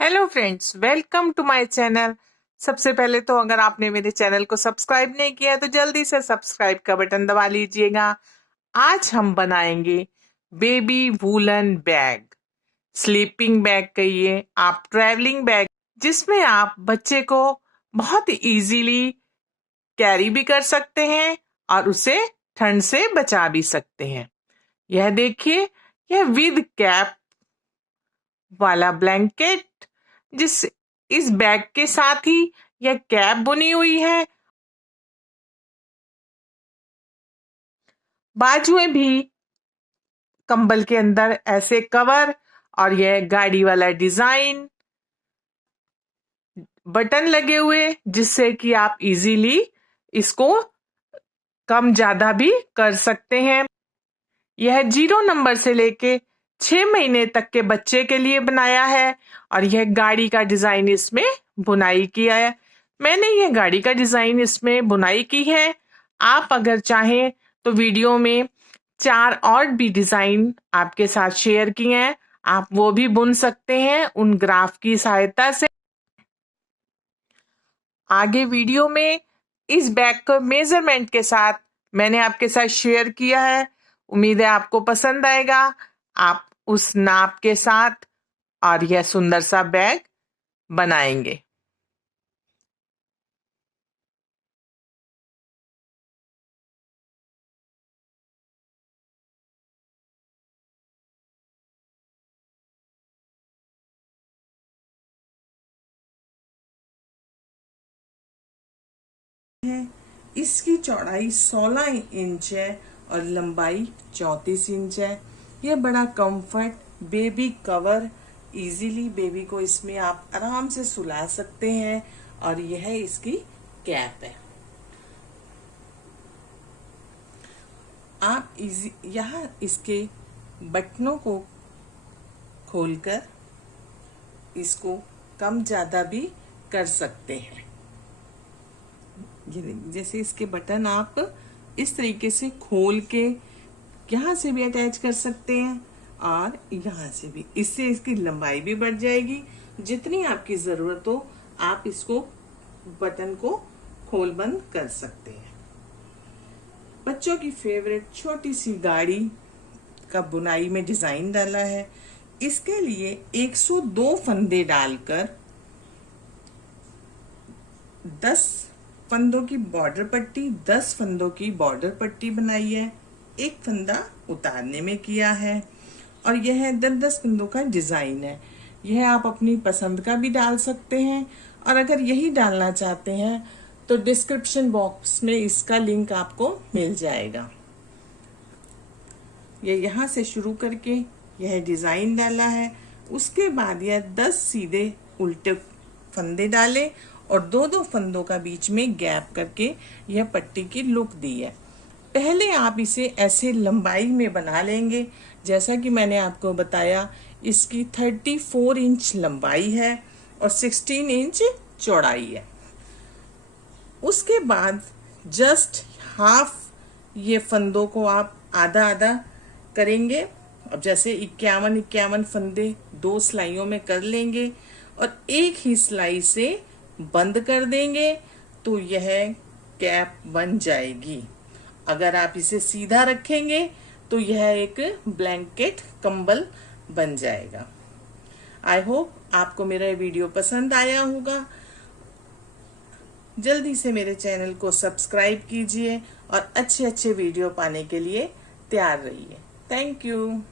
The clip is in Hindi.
Hello friends, welcome to my channel. सबसे पहले तो अगर आपने मेरे चैनल को सब्सक्राइब नहीं किया है तो जल्दी से सब्सक्राइब का बटन दबा लीजिएगा। आज हम बनाएंगे baby woollen bag, sleeping bag कहिए आप, ट्रैवलिंग बैग, जिसमें आप बच्चे को बहुत इजीली कैरी भी कर सकते हैं और उसे ठंड से बचा भी सकते हैं। यह देखिए, यह विद कैप वाला ब्लैंकेट, जिस इस बैग के साथ ही यह कैप बुनी हुई है। बाजुएं भी कंबल के अंदर ऐसे कवर और यह गाड़ी वाला डिजाइन, बटन लगे हुए जिससे कि आप इजीली इसको कम ज्यादा भी कर सकते हैं। यह 0 नंबर से लेके 6 महीने तक के बच्चे के लिए बनाया है और यह गाड़ी का डिजाइन इसमें बुनाई किया है। मैंने यह गाड़ी का डिजाइन इसमें बुनाई की है। आप अगर चाहें तो वीडियो में 4 और भी डिजाइन आपके साथ शेयर किए हैं, आप वो भी बुन सकते हैं उन ग्राफ की सहायता से। आगे वीडियो में इस बैग को मेजरमेंट के साथ मैंने आपके साथ शेयर किया है। उम्मीद है आपको पसंद आएगा। आप उस नाप के साथ और यह सुंदर सा बैग बनाएंगे। इसकी चौड़ाई 16 इंच है और लंबाई 34 इंच है। यह बड़ा comfort baby cover, easily baby को इसमें आप आराम से सुला सकते हैं और यह इसकी कैप है। आप यहाँ इसके बटनों को खोलकर इसको कम ज्यादा भी कर सकते हैं। जैसे इसके बटन आप इस तरीके से खोल के यहाँ से भी अटैच कर सकते हैं और यहाँ से भी। इससे इसकी लंबाई भी बढ़ जाएगी। जितनी आपकी जरूरत हो आप इसको बटन को खोल बंद कर सकते हैं। बच्चों की फेवरेट छोटी सी गाड़ी का बुनाई में डिजाइन डाला है। इसके लिए 102 फंदे डालकर 10 फंदों की बॉर्डर पट्टी, 10 फंदों की बॉर्डर पट्टी बनाई है। एक फंदा उतारने में किया है और यह 10-10 फंदों का डिजाइन है। यह आप अपनी पसंद का भी डाल सकते हैं और अगर यही डालना चाहते हैं तो डिस्क्रिप्शन बॉक्स में इसका लिंक आपको मिल जाएगा। यह यहाँ से शुरू करके यह डिजाइन डाला है। उसके बाद यह 10 सीधे उल्टे फंदे डाले और 2-2 फंदों का बीच में गैप करके यह पट्टी की लुक दी है। पहले आप इसे ऐसे लंबाई में बना लेंगे। जैसा कि मैंने आपको बताया, इसकी 34 इंच लंबाई है और 16 इंच चौड़ाई है। उसके बाद जस्ट हाफ ये फंदों को आप आधा आधा करेंगे। अब जैसे 51 फंदे 2 सिलाइयों में कर लेंगे और एक ही सिलाई से बंद कर देंगे तो यह कैप बन जाएगी। अगर आप इसे सीधा रखेंगे तो यह एक ब्लैंकेट कंबल बन जाएगा। आई होप आपको मेरा वीडियो पसंद आया होगा। जल्दी से मेरे चैनल को सब्सक्राइब कीजिए और अच्छे अच्छे वीडियो पाने के लिए तैयार रहिए। Thank you.